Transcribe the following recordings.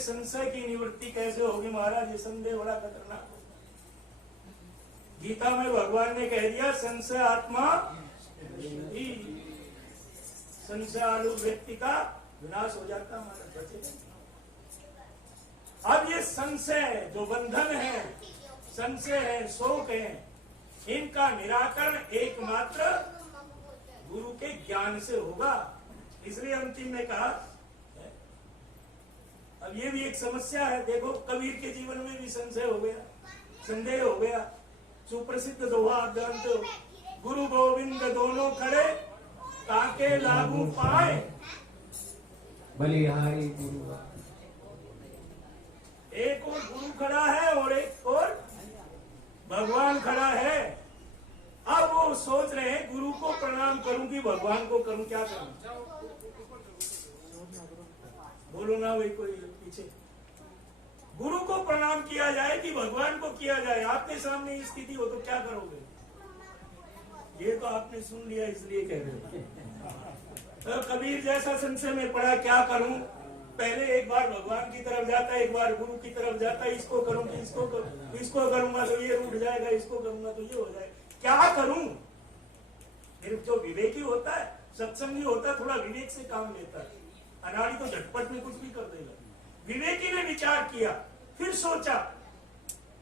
संशय की निवृत्ति कैसे होगी महाराज? ये संदेह बड़ा खतरनाक है। गीता में भगवान ने कह दिया संशय आत्मा ही, संशय आलू व्यक्ति का विनाश हो जाता हमारा, बचेगा। अब ये संशय जो बंधन है, संशय है, शोक है, इनका निराकरण एकमात्र गुरु के ज्ञान से होगा। इसलिए अंतिम में कहा, अब ये भी एक समस्या है। देखो कबीर के जीवन में भी संशय हो गया, संदेह हो गया। सुप्रसिद्ध दोहा आप जानते हो, गुरु गोविंद दोनों खड़े ताके लागू पाए, बलिहारी गुरु। एक और गुरु खड़ा है और एक और भगवान खड़ा है। अब वो सोच रहे हैं गुरु को प्रणाम करूं कि भगवान को करूं, क्या करूं? बोलो ना भाई कोई पीछे। गुरु को प्रणाम किया जाए कि भगवान को किया जाए? आपके सामने स्थिति हो तो क्या करोगे? ये तो आपने सुन लिया इसलिए कह रहे हो। तो कबीर जैसा संशय में पड़ा, क्या करूं? पहले एक बार भगवान की तरफ जाता है, एक बार गुरु की तरफ जाता है। इसको करूं कि इसको करूं? इसको करूंगा तो ये रूठ जाएगा, इसको करूंगा तो ये हो जाएगा, क्या करूं? फिर जो विवेकी होता है, सत्संगी होता है, थोड़ा विवेक से काम लेता है। अनाड़ी तो झटपट में कुछ भी कर देगा। विवेकी ने विचार किया, फिर सोचा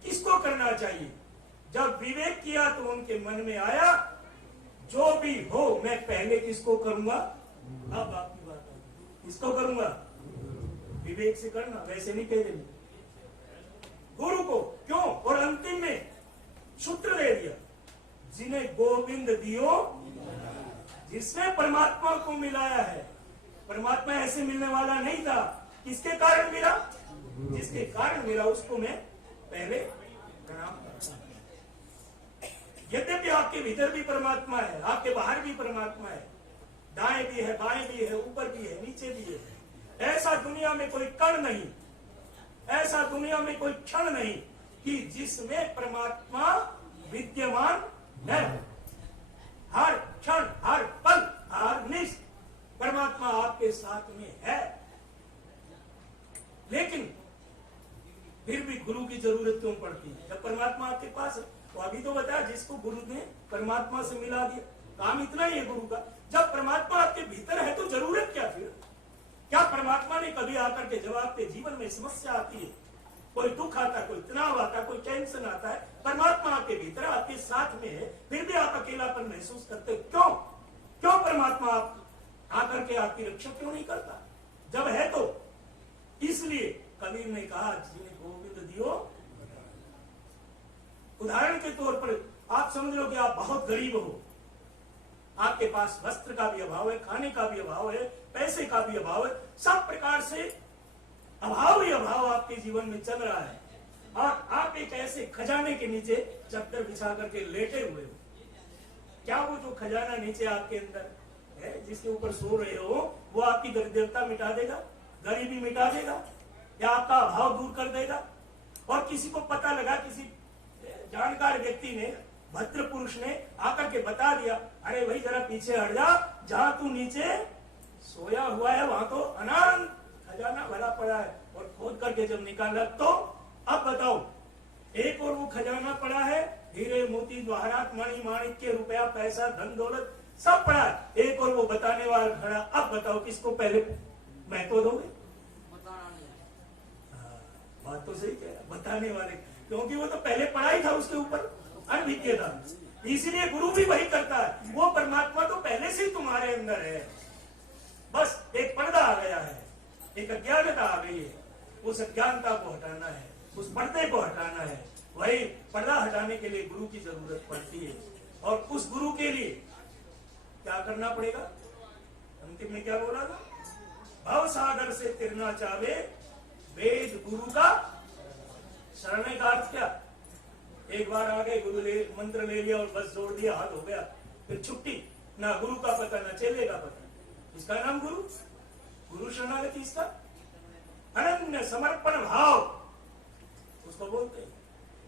किसको करना चाहिए। जब विवेक किया तो उनके मन में आया, जो भी हो मैं पहले किसको करूंगा? अब आपकी बात है, किसको करूंगा? विवेक से करना, वैसे नहीं कह देंगे गुरु को। क्यों? और अंतिम में सूत्र दे दिया, जिन्हें गोविंद दियो, जिसने परमात्मा को मिलाया है। परमात्मा ऐसे मिलने वाला नहीं था। किसके कारण मिला? जिसके कारण मिला उसको मैं पहले प्रणाम करता हूं। यद्यपि आपके भीतर भी परमात्मा है, आपके बाहर भी परमात्मा है, दाएं भी है, बाएं भी है, ऊपर भी है, नीचे भी है। ऐसा दुनिया में कोई कण नहीं, ऐसा दुनिया में कोई क्षण नहीं कि जिसमें परमात्मा विद्यमान है। हर क्षण, हर पल, हर निश परमात्मा आपके साथ में है। लेकिन फिर भी गुरु की जरूरत क्यों पड़ती है? जब परमात्मा आपके पास है। तो अभी तो बताया, जिसको गुरु ने परमात्मा से मिला दिया, काम इतना ही है गुरु का। जब परमात्मा आपके भीतर है तो जरूरत क्या फिर? क्या परमात्मा ने कभी आकर के, जब आपके जीवन में समस्या आती है, कोई दुख आता है, कोई तनाव आता है, कोई टेंशन आता है, परमात्मा आपके भीतर, आपके साथ में है, फिर भी आप अकेलापन महसूस करते? क्यों? क्यों परमात्मा आप आकर के आपकी रक्षा क्यों नहीं करता जब है तो? इसलिए कबीर ने कहा, जिन्हें गोविंद दियो। उदाहरण के तौर पर आप समझ लो कि आप बहुत गरीब हो, आपके पास वस्त्र का भी अभाव है, खाने का भी अभाव है, पैसे का भी अभाव है, सब प्रकार से अभाव ही अभाव आपके जीवन में चल रहा है। और आप एक ऐसे खजाने के नीचे चद्दर बिछा करके लेटे हुए हो। क्या वो जो खजाना नीचे आपके अंदर है, जिसके ऊपर सो रहे हो, वो आपकी दरिद्रता मिटा देगा, गरीबी मिटा देगा, या आपका अभाव दूर कर देगा? और किसी को पता लगा, किसी जानकार व्यक्ति ने, भद्र पुरुष ने आकर के बता दिया, अरे भाई जरा पीछे हट जा, जहां तू नीचे सोया हुआ है वहां तो अनंत खजाना भरा पड़ा है, और खोद करके जब निकाला तो अब बताओ, एक और वो खजाना पड़ा है, हीरे मोती जवाहरात मणि माणिक्य रुपया पैसा धन दौलत सब पड़ा है, एक और वो बताने वाला खड़ा। अब बताओ किसको पहले महत्व दोगे? बात तो सही कह रहा, बताने वाले, क्योंकि वो तो पहले पढ़ा ही था, उसके ऊपर अनभिज्ञ था। इसलिए गुरु भी वही करता है, वो परमात्मा तो पहले से ही तुम्हारे अंदर है, बस एक पर्दा आ गया है, एक अज्ञानता आ गई है, उस अज्ञानता को हटाना है, उस पर्दे को हटाना है। वही पर्दा हटाने के लिए गुरु की जरूरत पड़ती है। और उस गुरु के लिए क्या करना पड़ेगा? अंतिम में क्या बोला था? भव सागर से तिरना चावे, वेद गुरु का शरण का अर्थ क्या? एक बार आ गए, गुरु ले मंत्र ले लिया और बस जोड़ दिया, हाथ हो गया, फिर छुट्टी, ना गुरु का पता ना चेले का पता। इसका नाम गुरु? गुरु शरणागति इसका अनन्य समर्पण भाव उसको बोलते हैं।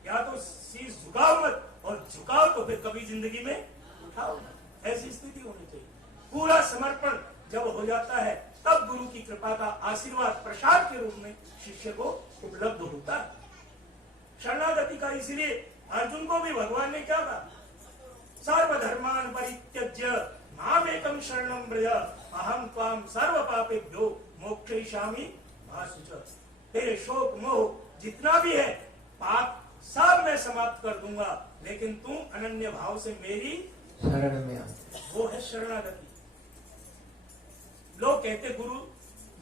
या तो शीश झुकाओ मत, और झुकाओ तो फिर कभी जिंदगी में उठाओ, ऐसी स्थिति होनी चाहिए। पूरा समर्पण जब हो जाता है तब गुरु की कृपा का आशीर्वाद प्रसाद के रूप में शिष्य को उपलब्ध होता है। शरणागति का इसलिए अर्जुन को भी भगवान ने क्या कहा, सर्वधर्मान परित्यज्य मामेकं शरणं व्रज अहम त्वाम सर्व पापेभ्यो मोक्षयिष्यामि मा शुचः। तेरे शोक मोह जितना भी है पाप सब मैं समाप्त कर दूंगा, लेकिन तू अनन्य भाव से मेरी शरण में आ। वो है शरणागति। लोग कहते गुरु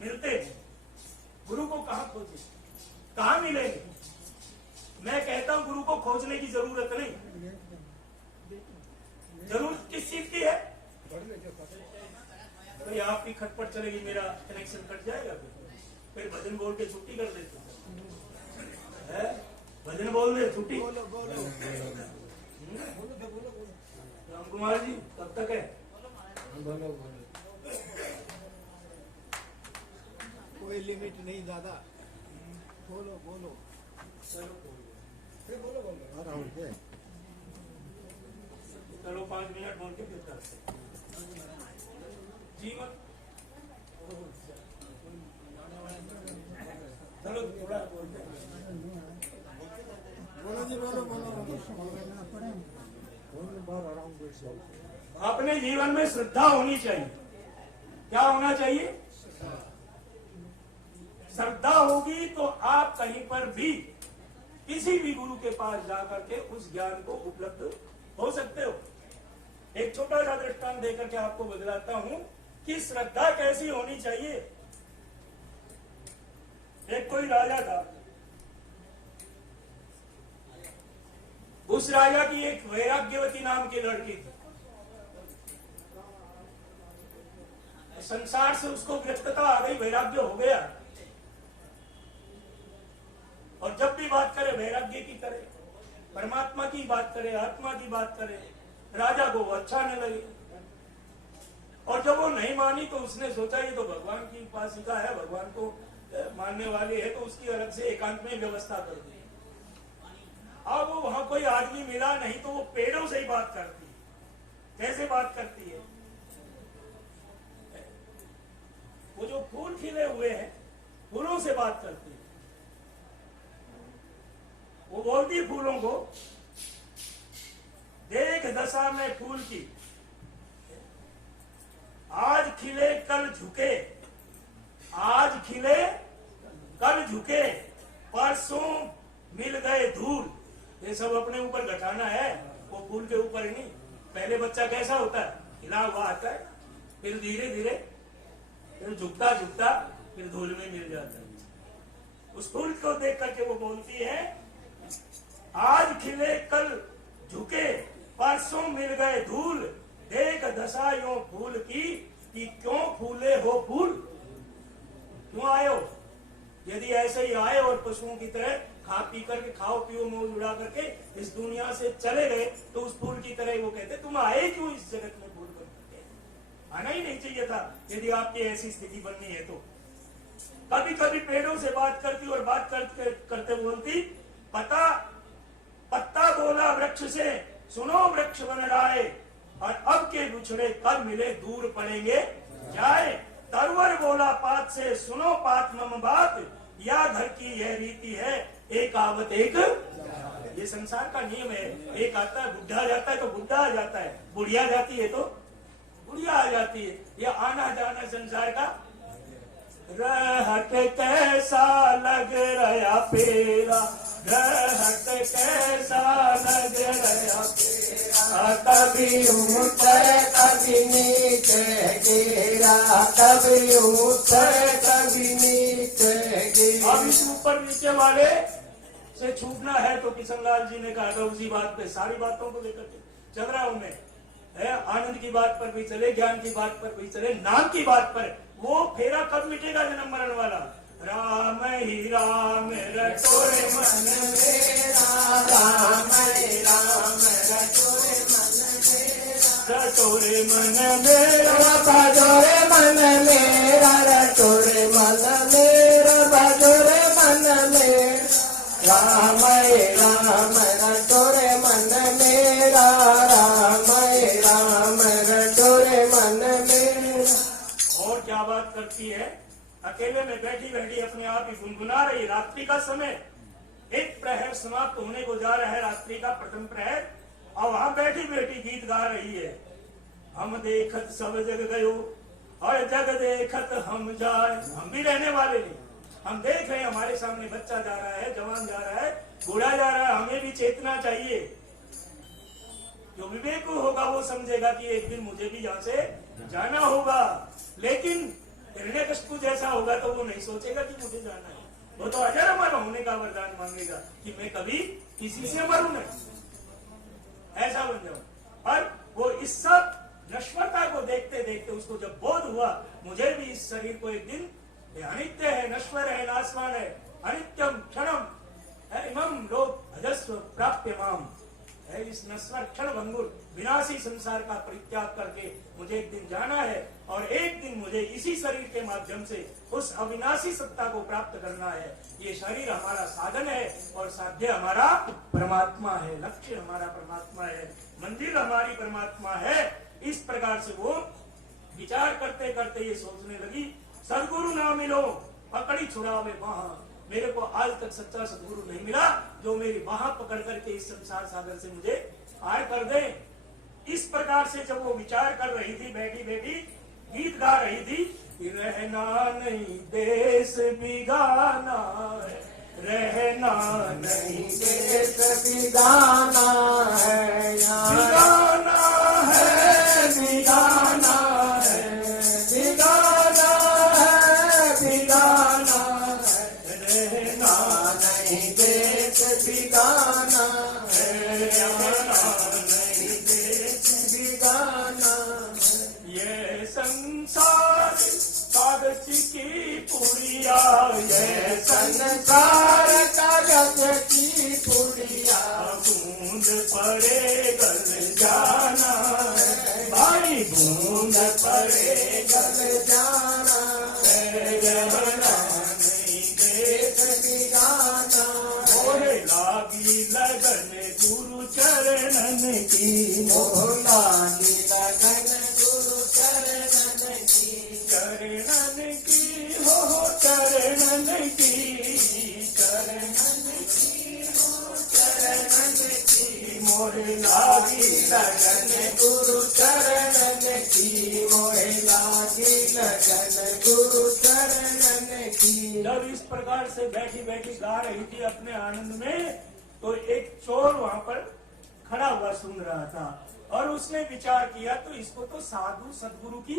मिलते हैं, गुरु को कहां खोजे, कहां मिलेंगे? मैं कहता हूं गुरु को खोजने की जरूरत नहीं। जरूरत किस चीज की है? तो ये आपकी खटपट चलेगी, मेरा कनेक्शन कट जाएगा, फिर भजन बोल के छुट्टी कर देते हैं। भजन बोल दे छुट्टी। राम कुमार जी कब तक है? कोई लिमिट नहीं दादा, बोलो बोलो चलो 5 मिनट बोल के फिर करते जीवन। चलो थोड़ा बोलते बोलो जी, बोलो बोलो अपने जीवन में श्रद्धा होनी चाहिए। क्या होना चाहिए? श्रद्धा होगी तो आप कहीं पर भी किसी भी गुरु के पास जाकर के उस ज्ञान को उपलब्ध हो सकते हो। एक छोटा सा दृष्टांत देकर के आपको बतलाता हूं कि श्रद्धा कैसी होनी चाहिए। एक कोई राजा था, उस राजा की एक वैराग्यवती नाम की लड़की थी। संसार से उसको व्यस्तता आ गई, वैराग्य हो गया, और जब भी बात करे वैराग्य की करे, परमात्मा की बात करे, आत्मा की बात करे, राजा को अच्छा न लगे। और जब वो नहीं मानी तो उसने सोचा ये तो भगवान की उपासिका है, भगवान को मानने वाली है, तो उसकी अलग से एकांत में व्यवस्था कर दी। अब वो वहां कोई आदमी मिला नहीं तो वो पेड़ों से ही बात करती है। कैसे बात करती है? वो जो फूल खिले हुए हैं फूलों से बात करती है। वो बोलती फूलों को, देख दशा में फूल की, आज खिले कल झुके, आज खिले कल झुके, परसों मिल गए धूल। ये सब अपने ऊपर घटाना है, वो फूल के ऊपर ही नहीं। पहले बच्चा कैसा होता है? हिला हुआ आता है, फिर धीरे धीरे फिर झुकता झुकता फिर धूल में मिल जाता है। उस फूल को देख करके वो बोलती है, आज खिले कल झुके, परसों मिल गए धूल, देख दशा यो फूल की कि क्यों फूले हो फूल। क्यों आए हो? यदि ऐसे ही आए और पशुओं की तरह खा पी करके, खाओ पियो मौज उड़ा करके इस दुनिया से चले गए, तो उस फूल की तरह वो कहते तुम आए क्यों इस जगत में फूल करके? आना ही नहीं चाहिए था यदि आपकी ऐसी स्थिति बननी है तो। कभी कभी पेड़ों से बात करती और बात करते बोलती, पत्ता बोला वृक्ष से, सुनो वृक्ष बन राय, और अब के बिछड़े कब मिले दूर पड़ेंगे जाए। तरवर बोला पात से, सुनो पात मम बात, या घर की यह रीति है, एक आवत एक। ये संसार का नियम है, एक आता है बुढ़ा जाता है तो बुढ़ा आ जाता है, बुढ़िया जाती है तो बुढ़िया आ जाती है। ये आना जाना संसार का। रहट कैसा लग रहा पेरा, रहट कैसा लग रहा पेरा, कभी ऊपर कभी नीचे गिरा, कभी ऊपर कभी नीचे गिरा। अब इस ऊपर नीचे वाले से छूटना है तो किशनलाल जी ने कहा था उसी बात पे, सारी बातों को लेकर के चल रहा हूं मैं। आनंद की बात पर भी चले, ज्ञान की बात पर भी चले, नाम की बात पर। वो फेरा कब मिटेगा जन्म मरण वाला? राम ही राम रटोरे मन मेरा, राम ही राम रटोरे मन मेरा, रटोरे मन मेरा, भजोरे मन मेरा, रटोरे मन मेरा, भजोरे मन मेरा, राम ही राम रटोरे मन मेरा, राम ही राम रटोरे मन मेरा। और क्या बात करती है? अकेले में बैठी बैठी अपने आप ही गुनगुना रही। रात्रि का समय, एक प्रहर समाप्त होने को जा रहा है, रात्रि का प्रथम प्रहर, और वहां बैठी बैठी गीत गा रही है। हम देखत सब जग गयो और जग देखत हम जाए। हम भी रहने वाले नहीं, हम देख रहे हैं हमारे सामने बच्चा जा रहा है, जवान जा रहा है, बूढ़ा जा रहा है। हमें भी चेतना चाहिए। जो विवेकु होगा वो समझेगा कि एक दिन मुझे भी यहाँ से जाना होगा। लेकिन हिरण्यकशिपु जैसा होगा तो वो नहीं सोचेगा कि मुझे जाना है। वो तो अजर अमर होने का वरदान मांगेगा कि मैं कभी किसी से मरूं नहीं, ऐसा बन जाऊं। पर वो इस सब नश्वरता को देखते देखते उसको जब बोध हुआ मुझे भी इस शरीर को एक दिन, ये अनित्य है, नश्वर है, नाशवान है, अनित्यम क्षणम इमं लोक अजस्व प्राप्य माम है। इस नश्वर क्षण भंगुर विनाशी संसार का परित्याग करके मुझे एक दिन जाना है और एक दिन मुझे इसी शरीर के माध्यम से उस अविनाशी सत्ता को प्राप्त करना है। ये शरीर हमारा साधन है और साध्य हमारा परमात्मा है, लक्ष्य हमारा परमात्मा है, मंदिर हमारी परमात्मा है। इस प्रकार से वो विचार करते करते ये सोचने लगी, सदगुरु ना मिलो पकड़ी छुड़ावे वहां। मेरे को आज तक सच्चा सदगुरु नहीं मिला जो मेरी बाह पकड़ करके इस संसार सागर से मुझे पार कर दे। इस प्रकार से जब वो विचार कर रही थी, बैठी बैठी गीत गा रही थी कि रहना नहीं देश बिगाना है, रहना नहीं देश बिगाना है, बिगाना है, बिगाना है, बिगाना है, बिगाना है, रहना नहीं देश बिगाना है, रहना नहीं देश बिगाना है। ये संसार कागज की पुड़िया, ये संसार कागज की पुड़िया, बूंद पड़े गल जाना है भाई, बूंद पड़े गल जाना है, रहना नहीं देश बिगाना। मोहे लागी लगन गुरु चरणन की, मोह लागी लगन गुरु चरणन की, चरणन की हो चरणन की, चरणन की हो चरणन की। मोहे लागी लगन गुरु चरणन की, मोहे लागी लगन गुरु चरणन की। जब इस प्रकार से बैठी बैठी गा रही थी अपने आनंद में, तो एक चोर वहां पर खड़ा हुआ सुन रहा था और उसने विचार किया तो इसको तो साधु सदगुरु की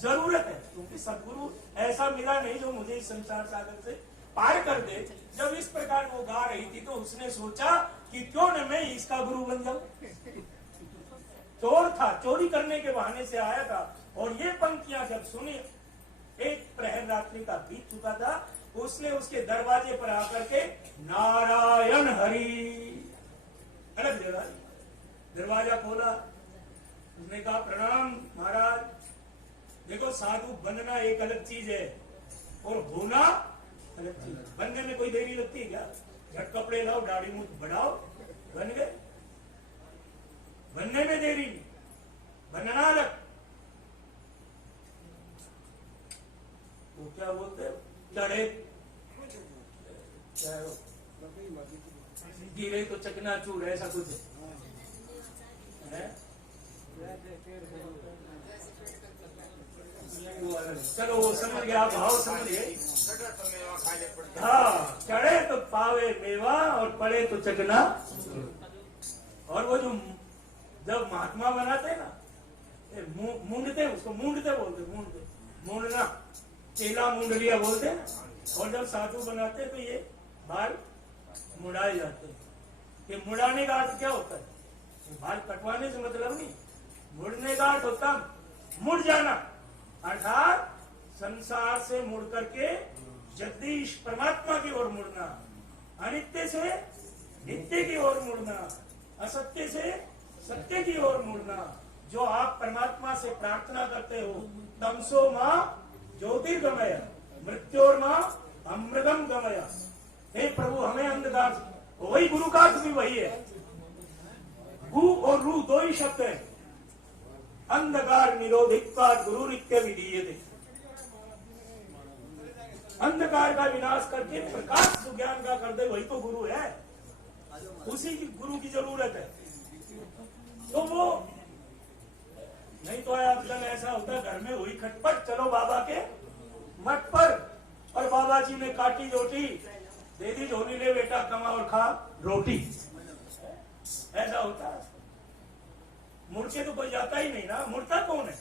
जरूरत है, क्योंकि सदगुरु ऐसा मिला नहीं जो मुझे इस संसार सागर से पार कर दे। जब इस प्रकार वो गा रही थी तो उसने सोचा कि क्यों न मैं इसका गुरु बन जाऊं। चोर था, चोरी करने के बहाने से आया था और ये पंक्तियां जब सुनी, एक प्रहर रात्रि का बीत चुका था, उसने उसके दरवाजे पर आकर के नारायण हरि अलग जगह दरवाजा खोला। उसने कहा प्रणाम महाराज। देखो साधु बनना एक अलग चीज है और होना अलग चीज है। बनने में कोई देरी लगती है क्या? झट कपड़े लाओ, दाढ़ी मूछ बढ़ाओ, बन गए। बनने में देरी नहीं, बनना अलग। वो क्या बोलते हैं, चढ़े गिरे तो चकनाचूर, ऐसा कुछ है। चलो वो समझ गया, भाव समझ गए। हाँ, चढ़े तो पावे मेवा और पड़े तो चकना। और वो जो जब महात्मा बनाते ना, मूंढते, उसको मूंढते बोलते, मूंढना, चेला मूंढ लिया बोलते हैं ना। और जब साधु बनाते तो ये बाल मुड़ाए जाते हैं। ये मुड़ाने का अर्थ क्या होता है? बाल कटवाने से मतलब नहीं, मुड़ने का अर्थ होता मुड़ जाना, अर्थात संसार से मुड़ करके जगदीश परमात्मा की ओर मुड़ना, अनित्य से नित्य की ओर मुड़ना, असत्य से सत्य की ओर मुड़ना। जो आप परमात्मा से प्रार्थना करते हो, तमसो मां ज्योतिर्गमय मृत्योर मां अमृतम गमय, हे प्रभु हमें अंधकार, वही गुरु का अर्थ भी वही है। गु और रू दो ही शब्द है। अंधकार निरोधित्वा गुरु नित्य विधीयते। अंधकार का विनाश करके प्रकाश सुज्ञान का कर दे, वही तो गुरु है। उसी की गुरु की जरूरत है। तो वो नहीं तो आजकल ऐसा होता, घर में हुई खटपट, चलो बाबा के मठ पर, और बाबा जी ने काटी रोटी दे दी, धोनी ले बेटा कमा और खा रोटी। ऐसा होता है। मुड़ के तो कोई जाता ही नहीं ना। मुड़ता कौन है?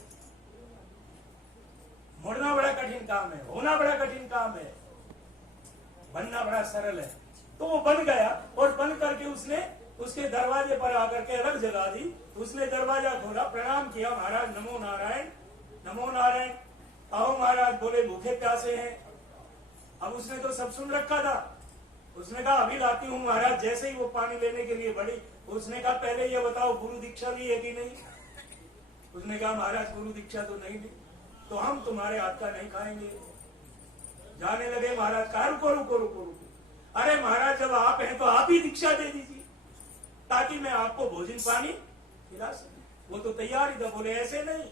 मुड़ना बड़ा कठिन काम है, होना बड़ा कठिन काम है, बनना बड़ा सरल है। तो वो बन गया, और बन करके उसने उसके दरवाजे पर आकर के अलग जगा दी। उसने दरवाजा खोला, प्रणाम किया, महाराज नमो नारायण, नमो नारायण। आओ महाराज। बोले भूखे प्यासे हैं। अब उसने तो सब सुन रखा था। उसने कहा अभी लाती हूँ महाराज। जैसे ही वो पानी लेने के लिए बढ़ी, उसने कहा पहले ये बताओ गुरु दीक्षा ली है कि नहीं? उसने कहा महाराज गुरु दीक्षा तो नहीं ली। तो हम तुम्हारे हाथ का नहीं खाएंगे। जाने लगे महाराज। कहा रुको रुको रुको रुको, अरे महाराज जब आप हैं तो आप ही दीक्षा दे दीजिए, ताकि मैं आपको भोजन पानी खिला सकूं। वो तो तैयार ही था। बोले ऐसे नहीं,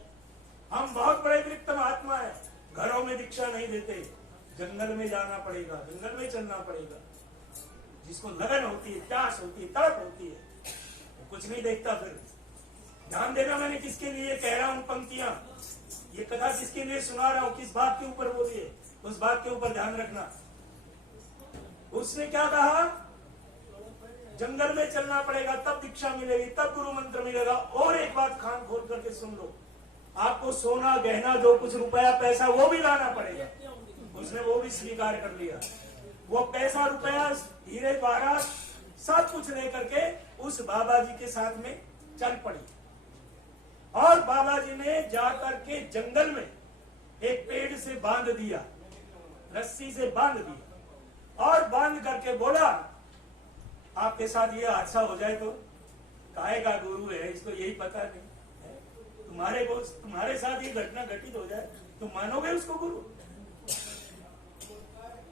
हम बहुत बड़े विरक्त आत्मा है, घरों में दीक्षा नहीं देते, जंगल में जाना पड़ेगा, जंगल में चलना पड़ेगा। जिसको लगन होती है, प्यास होती है, तड़प होती है, वो कुछ नहीं देखता। फिर ध्यान देना, मैंने किसके लिए कह रहा हूं पंक्तियां, ये कथा किसके लिए सुना रहा हूं, किस बात के ऊपर बोली है, उस बात के ऊपर ध्यान रखना। उसने क्या कहा? जंगल में चलना पड़ेगा, तब दीक्षा मिलेगी, तब गुरु मंत्र मिलेगा। और एक बात कान खोल करके सुन लो, आपको सोना गहना जो कुछ रुपया पैसा वो भी लाना पड़ेगा। उसने वो भी स्वीकार कर लिया। वो पैसा रुपया हीरे बारा सब कुछ लेकर के उस बाबा जी के साथ में चल पड़ी। और बाबा जी ने जाकर के जंगल में एक पेड़ से बांध दिया, रस्सी से बांध दिया, और बांध करके बोला आपके साथ ये हादसा हो जाए तो काहेगा गुरु है, इसको यही पता नहीं है। तुम्हारे साथ ये घटना घटित हो जाए तो मानोगे उसको गुरु?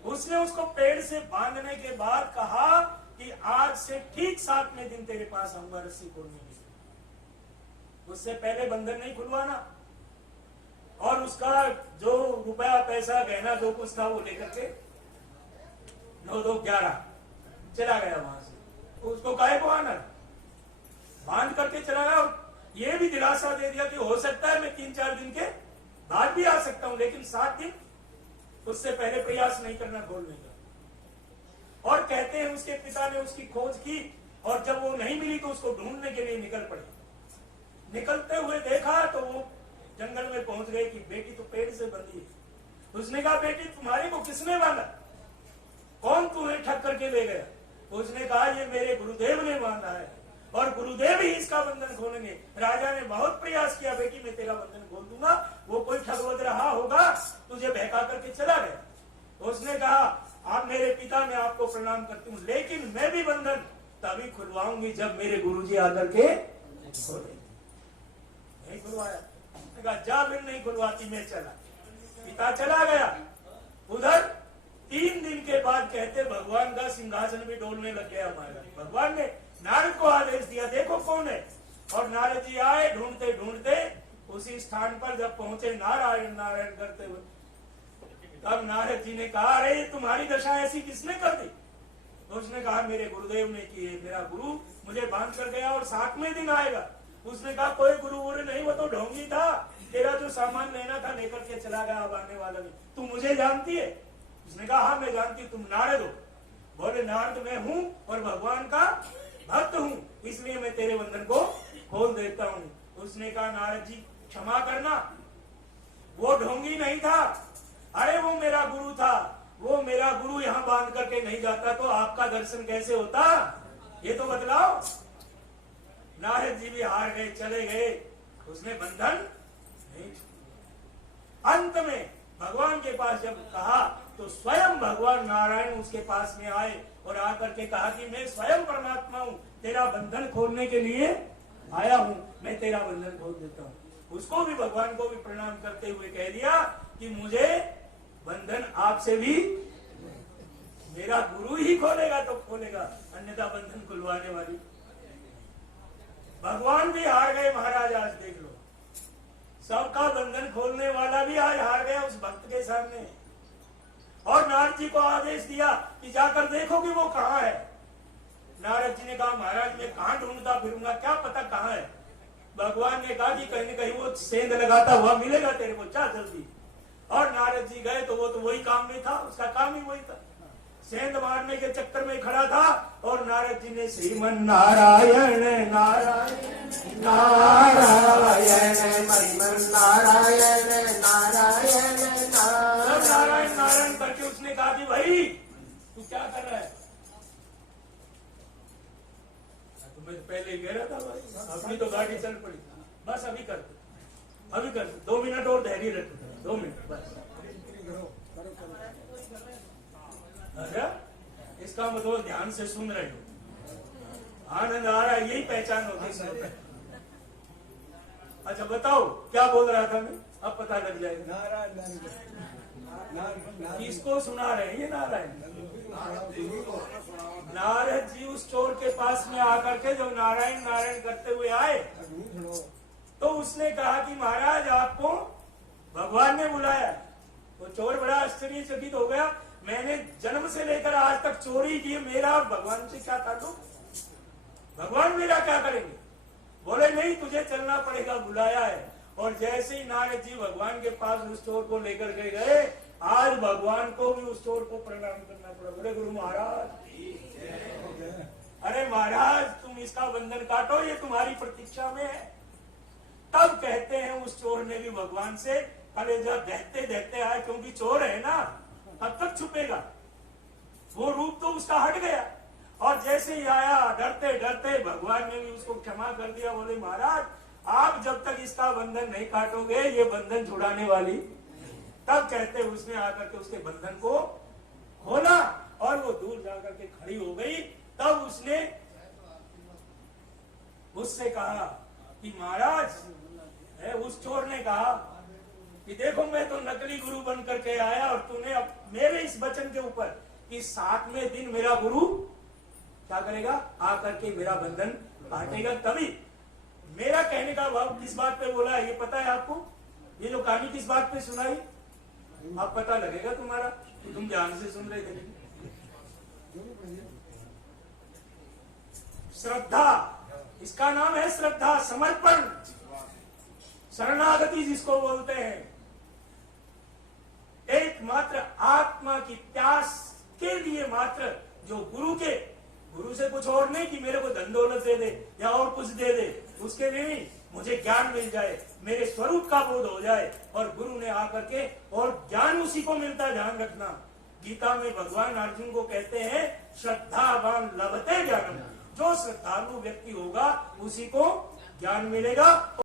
उसने उसको पेड़ से बांधने के बाद कहा कि आज से ठीक 7वें दिन तेरे पास आऊंगा रस्सी खोलने के लिए। उससे पहले बंधन नहीं खुलवाना। और उसका जो रुपया पैसा गहना जो कुछ था वो लेकर के 9 2 11 चला गया वहां से। उसको काहे को आना, बांध करके चला गया। और ये भी दिलासा दे दिया कि हो सकता है मैं 3-4 दिन के बाद भी आ सकता हूं, लेकिन 7 दिन उससे पहले प्रयास नहीं करना खोलने का। और कहते हैं उसके पिता ने उसकी खोज की, और जब वो नहीं मिली तो उसको ढूंढने के लिए निकल पड़े। निकलते हुए देखा तो वो जंगल में पहुंच गए कि बेटी तो पेड़ से बंधी है। उसने कहा बेटी तुम्हारे को किसने बांधा, कौन तुम्हें ठग करके ले गया? उसने कहा ये मेरे गुरुदेव ने बांधा है, और गुरुदेव ही इसका बंधन खोलेंगे। राजा ने बहुत प्रयास किया, बेटी मैं तेरा बंधन खोल दूंगा, वो कोई ठगवद रहा होगा, तुझे बहका करके चला गया। उसने कहा आप मेरे पिता, मैं आपको प्रणाम करती हूँ, लेकिन मैं भी बंधन तभी खुलवाऊंगी जब मेरे गुरुजी आकर के खोले। नहीं खुलवाया। कहा जा फिर नहीं खुलवाती, मैं चला। पिता चला गया। उधर 3 दिन के बाद कहते भगवान का सिंहासन भी डोलने लग गया हमारा। भगवान ने नारद को आदेश दिया देखो कौन है, और नारद जी आए ढूंढते ढूंढते उसी स्थान पर जब पहुंचे नारायण नारायण करते हुए, तब नारद जी ने कहा अरे तुम्हारी दशा ऐसी किसने कर दी? तो उसने कहा मेरे गुरुदेव ने की है, मेरा गुरु मुझे बांध कर गया और 7वें दिन आएगा। उसने कहा कोई गुरु वुरु नहीं, वो तो ढोंगी था, तेरा जो सामान लेना था लेकर के चला गया, अब आने वाला नहीं। तू मुझे जानती है? उसने कहा हाँ मैं जानती हूँ, तुम नारद हो। बोले नारद मैं हूँ और भगवान का भक्त हूँ, इसलिए मैं तेरे बंधन को खोल देता हूँ। उसने कहा नारद जी क्षमा करना, वो ढोंगी नहीं था, अरे वो मेरा गुरु था। वो मेरा गुरु यहाँ बांध करके नहीं जाता तो आपका दर्शन कैसे होता, ये तो बतलाओ। नारद जी भी हार गए, चले गए, उसने बंधन नहीं। अंत में भगवान के पास जब कहा तो स्वयं भगवान नारायण उसके पास में आए और आकर के कहा कि मैं स्वयं परमात्मा हूँ, तेरा बंधन खोलने के लिए आया हूँ, मैं तेरा बंधन खोल देता हूँ। उसको भी भगवान को भी प्रणाम करते हुए कह दिया कि मुझे बंधन आपसे भी मेरा गुरु ही खोलेगा तो खोलेगा, अन्यथा बंधन खुलवाने वाली। भगवान भी हार गए महाराज। आज देख लो, सबका बंधन खोलने वाला भी आज हार गया उस भक्त के सामने। और नारद जी को आदेश दिया कि जाकर देखो कि वो कहाँ है। नारद जी ने कहा महाराज मैं कहाँ ढूंढता फिरूंगा, क्या पता कहाँ है। भगवान ने कहा कि कहीं न कहीं वो सेंध लगाता हुआ मिलेगा तेरे को, जा जल्दी। और नारद जी गए तो वो तो वही काम में था, उसका काम ही वही था, सेंध मारने के चक्कर में खड़ा था। और नारद जी ने श्रीमन नारायण नारायण नारायण श्रीमन नारायण नारायण सब नारायण नारायण करके उसने कहा कि भाई तू क्या कर रहा है। तो मैं पहले ही कह रहा था भाई, अपनी तो गाड़ी चल पड़ी, बस अभी कर 2 मिनट और धैर्य रख, 2 मिनट बस। अच्छा, इसका मतलब ध्यान से सुन रहे हो, आनंद आ रहा है, यही पहचान होती है। अच्छा बताओ क्या बोल रहा था मैं, अब पता लग जाएगा। किसको सुना रहे हैं ये नारायण? नारद जी उस चोर के पास में आकर के जब नारायण नारायण करते हुए आए तो उसने कहा कि महाराज आपको भगवान ने बुलाया। वो चोर बड़ा आश्चर्यचकित हो गया, मैंने जन्म से लेकर आज तक चोरी की, मेरा और भगवान से क्या ताल्लुक, भगवान मेरा क्या करेंगे। बोले नहीं तुझे चलना पड़ेगा, बुलाया है। और जैसे ही नारद जी भगवान के पास उस चोर को लेकर के गए, आज भगवान को भी उस चोर को प्रणाम करना पड़ा। बोले गुरु महाराज, अरे महाराज तुम इसका बंधन काटो, ये तुम्हारी प्रतीक्षा में है। तब कहते हैं उस चोर ने भी भगवान से कलेजा देखते देखते आया, क्योंकि चोर है ना, तब तक छुपेगा, वो रूप तो उसका हट गया। और जैसे ही आया डरते डरते भगवान ने भी उसको क्षमा कर दिया। बोले महाराज आप जब तक इसका बंधन नहीं काटोगे ये बंधन छुड़ाने वाली। तब कहते उसने आकर के उसके बंधन को खोला और वो दूर जाकर के खड़ी हो गई। तब उसने उससे कहा कि महाराज, उस चोर ने कहा कि देखो मैं तो नकली गुरु बन करके आया और तूने अब मेरे इस वचन के ऊपर कि 7वें दिन मेरा गुरु क्या करेगा, आकर के मेरा बंधन काटेगा। तभी मेरा कहने का भाव किस बात पे बोला है ये पता है आपको? ये जो कहानी किस बात पे सुनाई आप पता लगेगा तुम्हारा, तो तुम ध्यान से सुन रहे थे। श्रद्धा, इसका नाम है श्रद्धा, समर्पण, शरणागति जिसको बोलते हैं। एकमात्र आत्मा की प्यास के लिए मात्र जो गुरु से कुछ और नहीं कि मेरे को धन दौलत दे दे या और कुछ दे दे, उसके लिए नहीं, मुझे ज्ञान मिल जाए, मेरे स्वरूप का बोध हो जाए। और गुरु ने आकर के, और ज्ञान उसी को मिलता है, ध्यान रखना। गीता में भगवान अर्जुन को कहते हैं श्रद्धावान लभते ज्ञानम, जो श्रद्धालु व्यक्ति होगा उसी को ज्ञान मिलेगा।